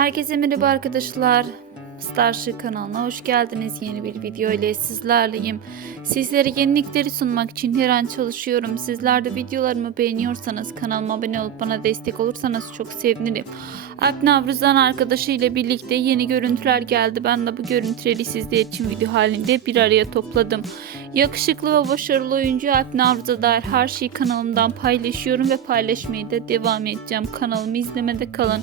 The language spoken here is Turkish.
Herkese merhaba arkadaşlar. Starship kanalına hoş geldiniz. Yeni bir video ile sizlerleyim. Sizlere yenilikleri sunmak için her an çalışıyorum. Sizler de videolarımı beğeniyorsanız kanalıma abone olup bana destek olursanız çok sevinirim. Alp Navruzan arkadaşı ile birlikte yeni görüntüler geldi. Ben de bu görüntüleri sizler için video halinde bir araya topladım. Yakışıklı ve başarılı oyuncu Alp Navruz'a dair her şeyi kanalımdan paylaşıyorum ve paylaşmaya da devam edeceğim. Kanalımı izlemede kalın.